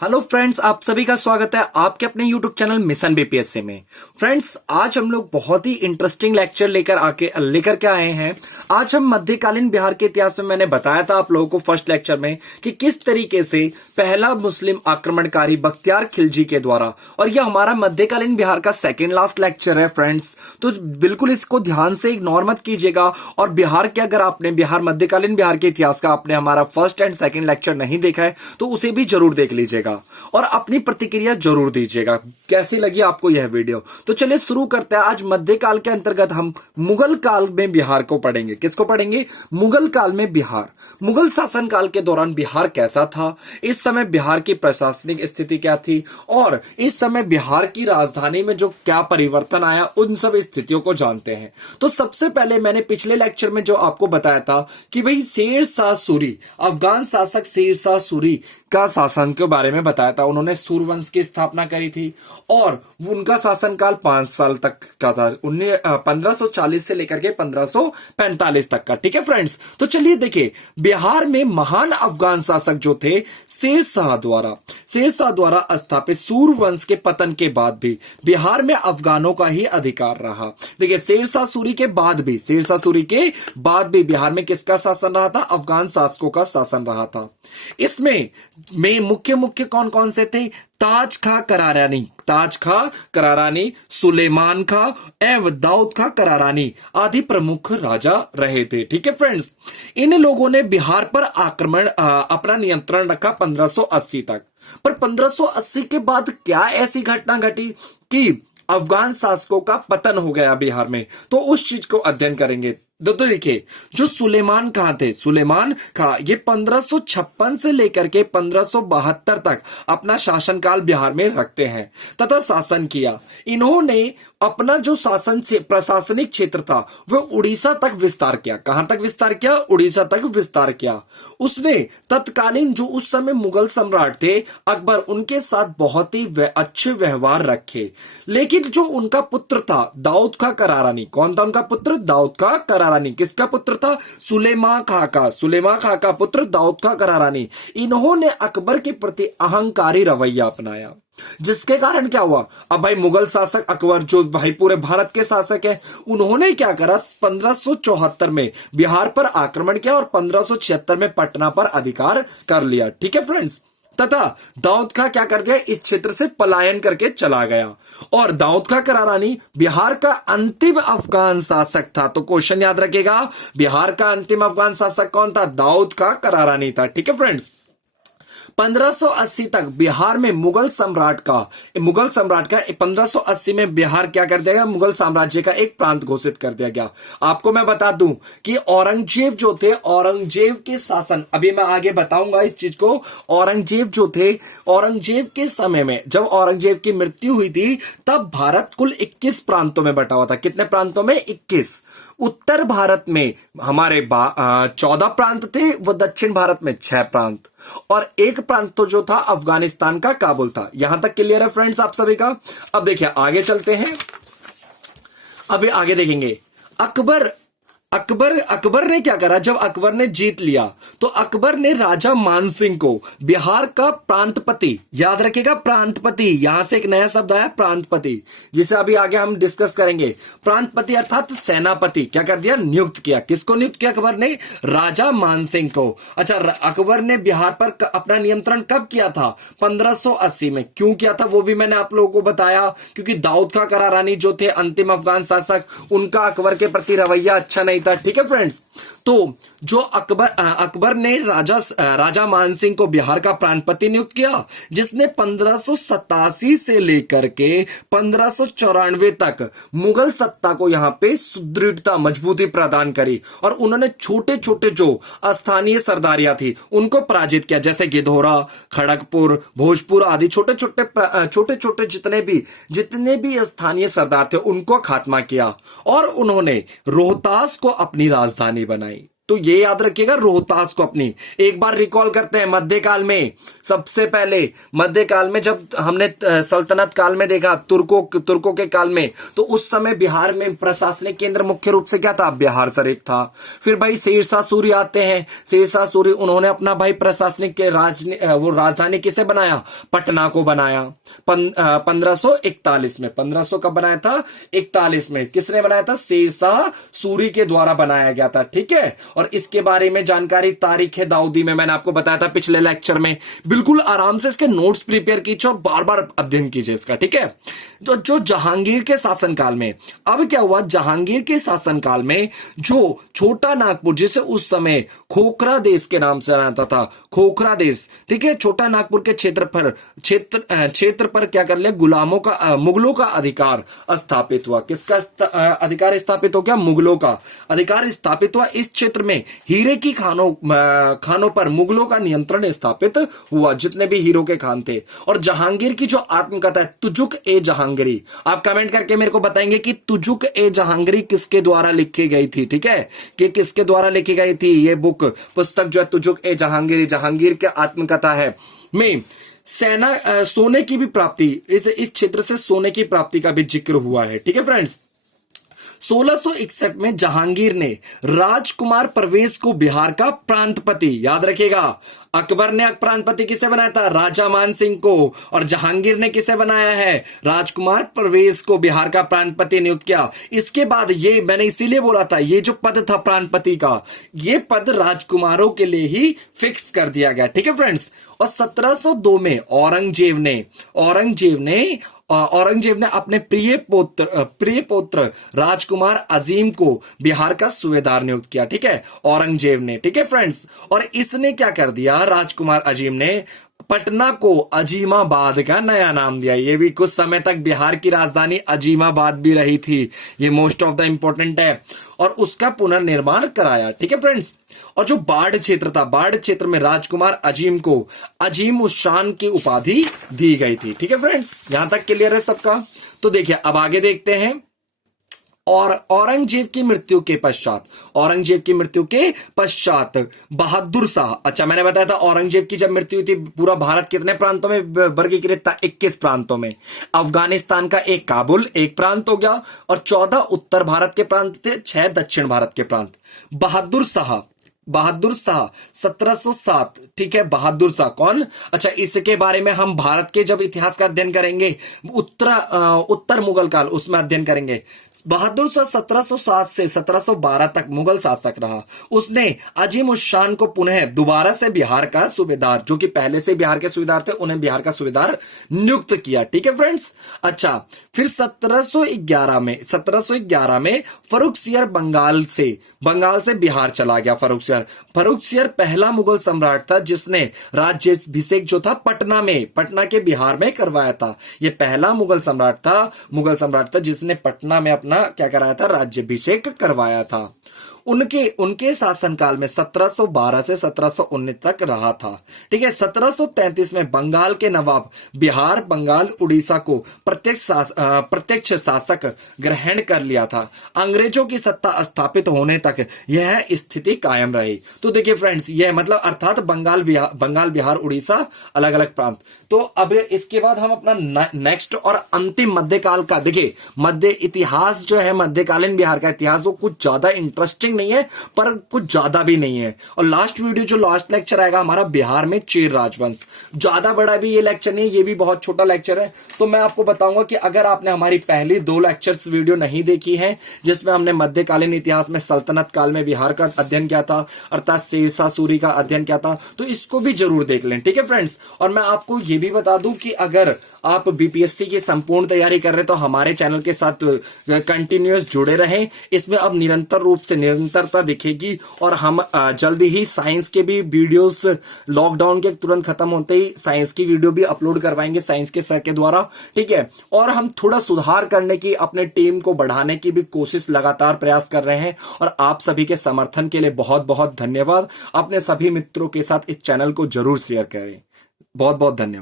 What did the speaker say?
Hello friends, आप सभी का स्वागत है आपके अपने यूट्यूब चैनल मिशन बीपीएससी में। फ्रेंड्स, आज हम लोग बहुत ही इंटरेस्टिंग लेक्चर लेकर के आए हैं। आज हम मध्यकालीन बिहार के इतिहास में मैंने बताया था आप लोगों को फर्स्ट लेक्चर में कि किस तरीके से पहला मुस्लिम आक्रमणकारी बख्तियार खिलजी के द्वारा, और यह हमारा मध्यकालीन बिहार का सेकेंड लास्ट लेक्चर है फ्रेंड्स, तो बिल्कुल इसको ध्यान से इग्नोर मत कीजिएगा। और बिहार के अगर आपने मध्यकालीन बिहार के इतिहास का आपने हमारा फर्स्ट एंड सेकेंड लेक्चर नहीं देखा है तो उसे भी जरूर देख लीजिएगा और अपनी प्रतिक्रिया जरूर दीजिएगा कैसी लगी आपको यह वीडियो। तो चलिए शुरू करते हैं। आज मध्यकाल के अंतर्गत हम मुगल काल में बिहार को पढ़ेंगे। किसको पढ़ेंगे? मुगल काल में बिहार। मुगल शासन काल के दौरान बिहार कैसा था, इस समय बिहार की प्रशासनिक स्थिति क्या थी और इस समय बिहार की राजधानी में जो क्या परिवर्तन आया, उन सब स्थितियों को जानते हैं। तो सबसे पहले मैंने पिछले लेक्चर में जो आपको बताया था कि भाई शेर शाह सूरी, अफगान शासक शेर शाह सूरी का शासन के बारे में बताया था। उन्होंने सूरवंश की स्थापना करी थी और उनका शासनकाल 5 साल तक का था, 1540 से लेकर के 1545 तक का। ठीक है फ्रेंड्स, तो चलिए देखिए, बिहार में महान अफगान शासक जो थे शेर शाह द्वारा स्थापित सूरवंश के पतन के बाद भी बिहार में अफगानों का ही अधिकार रहा। देखिए, शेर शाह सूरी के बाद भी बिहार में किसका शासन रहा था? अफगान शासकों का शासन रहा था। इसमें मुख्य कौन कौन से थे? ताज खां करारानी, सुलेमान खां एवं दाऊद खां करारानी आदि प्रमुख राजा रहे थे। ठीक है फ्रेंड्स, इन लोगों ने बिहार पर अपना नियंत्रण रखा 1580 तक। पर 1580 के बाद क्या ऐसी घटना घटी कि अफगान शासकों का पतन हो गया बिहार में? तो उस चीज को अध्ययन करेंगे। तो देखिए, जो सुलेमान खां ये 1556 से लेकर के 1572 तक अपना शासनकाल बिहार में रखते हैं तथा शासन किया। इन्होंने अपना जो प्रशासनिक क्षेत्र था वह उड़ीसा तक विस्तार किया। कहां तक विस्तार किया? उड़ीसा तक विस्तार किया। उसने तत्कालीन जो उस समय मुगल सम्राट थे अकबर, उनके साथ बहुत ही अच्छे व्यवहार रखे। लेकिन जो उनका पुत्र था दाऊद खां करारानी, कौन था उनका पुत्र? दाऊद खां करारानी। किसका पुत्र था? सुलेमान खां का पुत्र दाऊद खां करारानी। इन्होंने अकबर के प्रति अहंकारी रवैया अपनाया, जिसके कारण क्या हुआ? अब भाई मुगल शासक अकबर जो भाई पूरे भारत के शासक है, उन्होंने क्या करा? 1574 में बिहार पर आक्रमण किया और 1576 में पटना पर अधिकार कर लिया। ठीक है फ्रेंड्स, तथा दाऊद खां क्या कर दिया? इस क्षेत्र से पलायन करके चला गया। और दाऊद खां करारानी बिहार का अंतिम अफगान शासक था। तो क्वेश्चन याद रखिएगा, बिहार का अंतिम अफगान शासक कौन था? दाऊद खां करारानी था। ठीक है फ्रेंड्स, 1580 तक बिहार में मुगल सम्राट का 1580 में बिहार क्या कर दिया गया? मुगल साम्राज्य का एक प्रांत घोषित कर दिया गया। आपको मैं बता दूं कि औरंगजेब जो थे, औरंगजेब के शासन, अभी मैं आगे बताऊंगा इस चीज को। औरंगजेब जो थे, औरंगजेब के समय में जब औरंगजेब की मृत्यु हुई थी तब भारत कुल 21 प्रांतों में बटा हुआ था। कितने प्रांतों में? 21। उत्तर भारत में हमारे 14 प्रांत थे, वो दक्षिण भारत में 6 प्रांत, और एक प्रांत तो जो था अफगानिस्तान का काबुल था। यहां तक क्लियर है फ्रेंड्स आप सभी का? अब देखिए आगे चलते हैं। अभी आगे देखेंगे, अकबर ने क्या करा? जब अकबर ने जीत लिया तो अकबर ने राजा मानसिंह को बिहार का प्रांतपति, याद रखिएगा प्रांतपति, यहां से एक नया शब्द आया प्रांतपति, जिसे अभी आगे हम डिस्कस करेंगे। प्रांतपति अर्थात सेनापति क्या कर दिया? नियुक्त किया। किसको नियुक्त किया अकबर ने? राजा मानसिंह को। अच्छा, अकबर ने बिहार पर अपना नियंत्रण कब किया था? 1580 में। क्यों किया था वो भी मैंने आप लोगों को बताया, क्योंकि दाऊद खां करारानी जो थे अंतिम अफगान शासक, उनका अकबर के प्रति रवैया अच्छा नहीं था। ठीक है फ्रेंड्स, तो जो अकबर ने राजा मानसिंह को बिहार का प्रांतपति नियुक्त किया, जिसने 1587 से लेकर के 1594 तक मुगल सत्ता को यहां पे सुदृढ़ता, मजबूती प्रदान करी। और उन्होंने छोटे छोटे जो स्थानीय सरदारियां थी उनको पराजित किया, जैसे गिधौरा, खड़गपुर, भोजपुर आदि छोटे छोटे जितने भी स्थानीय सरदार थे उनको खात्मा किया। और उन्होंने रोहतास को अपनी राजधानी बनाई। तो ये याद रखिएगा रोहतास को अपनी। एक बार रिकॉल करते हैं मध्यकाल में, सबसे पहले मध्यकाल में जब हमने सल्तनत काल में देखा, तुर्कों के काल में, तो उस समय बिहार में प्रशासनिक केंद्र मुख्य रूप से क्या था, बिहार शरीफ था। फिर भाई शेरशाह सूरी आते हैं। शेरशाह सूरी उन्होंने अपना भाई प्रशासनिक के वो राजधानी किसे बनाया, पटना को बनाया 1541 में। 1500 कब बनाया था, 41 में। किसने बनाया था, शेरशाह सूरी के द्वारा बनाया गया था। ठीक है, और इसके बारे में जानकारी तारीख दाऊदी में मैंने आपको बताया था पिछले लेक्चर में। बिल्कुल आराम से इसके नोट्स प्रिपेयर कीजिए और बार बार अध्ययन कीजिए इसका। ठीक है, तो जो जहांगीर के शासनकाल में, अब क्या हुआ, जहांगीर के शासनकाल में जो छोटा नागपुर, जिसे उस समय खोखरा देश के नाम से जाना था, खोखरा देश, ठीक है, छोटा नागपुर के क्षेत्र पर क्या कर लिया, गुलामों का, मुगलों का अधिकार स्थापित हुआ। किसका अधिकार स्थापित हो गया, मुगलों का अधिकार स्थापित हुआ। इस क्षेत्र में हीरे की खानों पर मुगलों का नियंत्रण स्थापित हुआ, जितने भी हीरो के खान थे। और जहांगीर की जो आत्मकथा है, तुजुक ए जहांगीरी, आप कमेंट करके मेरे को बताएंगे कि तुजुक ए जहांगीरी किसके द्वारा लिखी गई थी। ठीक है, कि किसके द्वारा लिखी गई थी ये बुक, पुस्तक जो है तुजुक ए जहांगीरी, जहांगीर की आत्मकथा है में सोने की भी प्राप्ति, इस क्षेत्र से सोने की प्राप्ति का भी जिक्र हुआ है। ठीक है फ्रेंड्स, 1661 में जहांगीर ने राजकुमार परवेज को बिहार का प्रांतपति, याद रखिएगा, अकबर ने प्रांतपति किसे बनाया था, राजा मान सिंह को, और जहांगीर ने किसे बनाया है, राजकुमार परवेज को बिहार का प्रांतपति नियुक्त किया। इसके बाद ये मैंने इसीलिए बोला था, ये जो पद था प्रांतपति का, ये पद राजकुमारों के लिए ही फिक्स कर दिया गया। ठीक है फ्रेंड्स, और 1702 में औरंगजेब ने अपने प्रिय पुत्र राजकुमार अजीम को बिहार का सूबेदार नियुक्त किया। ठीक है, औरंगजेब ने। ठीक है फ्रेंड्स, और इसने क्या कर दिया, राजकुमार अजीम ने पटना को अजीमाबाद का नया नाम दिया। ये भी कुछ समय तक बिहार की राजधानी अजीमाबाद भी रही थी, ये मोस्ट ऑफ द इंपॉर्टेंट है, और उसका पुनर्निर्माण कराया। ठीक है फ्रेंड्स, और जो बाढ़ क्षेत्र था, बाढ़ क्षेत्र में राजकुमार अजीम को अजीम उस शान की उपाधि दी गई थी। ठीक है फ्रेंड्स, यहां तक क्लियर है सबका। तो देखिए अब आगे देखते हैं। और औरंगजेब की मृत्यु के पश्चात बहादुर शाह, अच्छा मैंने बताया था औरंगजेब की जब मृत्यु हुई थी, पूरा भारत कितने प्रांतों में वर्गीकृत था, 21 प्रांतों में। अफगानिस्तान का एक काबुल एक प्रांत हो गया, और 14 उत्तर भारत के प्रांत थे, 6 दक्षिण भारत के प्रांत। बहादुर शाह 1707, ठीक है, बहादुर शाह कौन, अच्छा इसके बारे में हम भारत के जब इतिहास का अध्ययन करेंगे, उत्तर मुगल काल, उसमें अध्ययन करेंगे। बहादुर शाह 1707 से 1712 तक मुगल शासक रहा। उसने अजीम उस शान को पुनः दोबारा से बिहार का सूबेदार, जो कि पहले से बिहार के सूबेदार थे, उन्हें बिहार का सूबेदार नियुक्त किया। ठीक है फ्रेंड्स, अच्छा फिर 1711 में फर्रुखसियर बंगाल से बिहार चला गया। फर्रुखसियर पहला मुगल सम्राट था जिसने राज्याभिषेक जो था पटना के बिहार में करवाया था। यह पहला मुगल सम्राट था जिसने पटना में अपना क्या कराया था, राज्याभिषेक करवाया था। उनके शासनकाल में 1712 से 1719 तक रहा था। ठीक है, 1733 में बंगाल के नवाब बिहार, बंगाल, उड़ीसा को प्रत्यक्ष शासक ग्रहण कर लिया था। अंग्रेजों की सत्ता स्थापित होने तक यह स्थिति कायम रही। तो देखिए फ्रेंड्स, यह मतलब अर्थात बंगाल, बिहार, उड़ीसा अलग अलग प्रांत। तो अब इसके बाद हम अपना नेक्स्ट और अंतिम मध्यकाल का देखिए, मध्य इतिहास जो है, मध्यकालीन बिहार का इतिहास, वो कुछ ज्यादा इंटरेस्टिंग नहीं है पर कुछ ज्यादा भी नहीं है। और लास्ट लेक्चर आएगा हमारा बिहार में चेर राजवंश। ज्यादा बड़ा भी ये लेक्चर नहीं है, ये भी बहुत छोटा लेक्चर है। तो मैं आपको बताऊंगा कि अगर आपने हमारी पहली 2 लेक्चर्स वीडियो नहीं देखी है, जिसमें हमने मध्यकालीन इतिहास में सल्तनत काल में बिहार का अध्ययन किया था, अर्थात शेरशाह सूरी का अध्ययन किया था, तो इसको भी जरूर देख लें। ठीक है फ्रेंड्स, और मैं आपको ये भी बता दूं कि अगर आप बीपीएससी की संपूर्ण तैयारी कर रहे हैं तो हमारे चैनल के साथ कंटिन्यूअस जुड़े रहें। इसमें अब निरंतर रूप से निरंतरता दिखेगी, और हम जल्दी ही साइंस के भी वीडियोस, लॉकडाउन के तुरंत खत्म होते ही साइंस की वीडियो भी अपलोड करवाएंगे साइंस के सर के द्वारा। ठीक है, और हम थोड़ा सुधार करने की, अपने टीम को बढ़ाने की भी कोशिश, लगातार प्रयास कर रहे हैं। और आप सभी के समर्थन के लिए बहुत बहुत धन्यवाद। अपने सभी मित्रों के साथ इस चैनल को जरूर शेयर करें। बहुत बहुत धन्यवाद।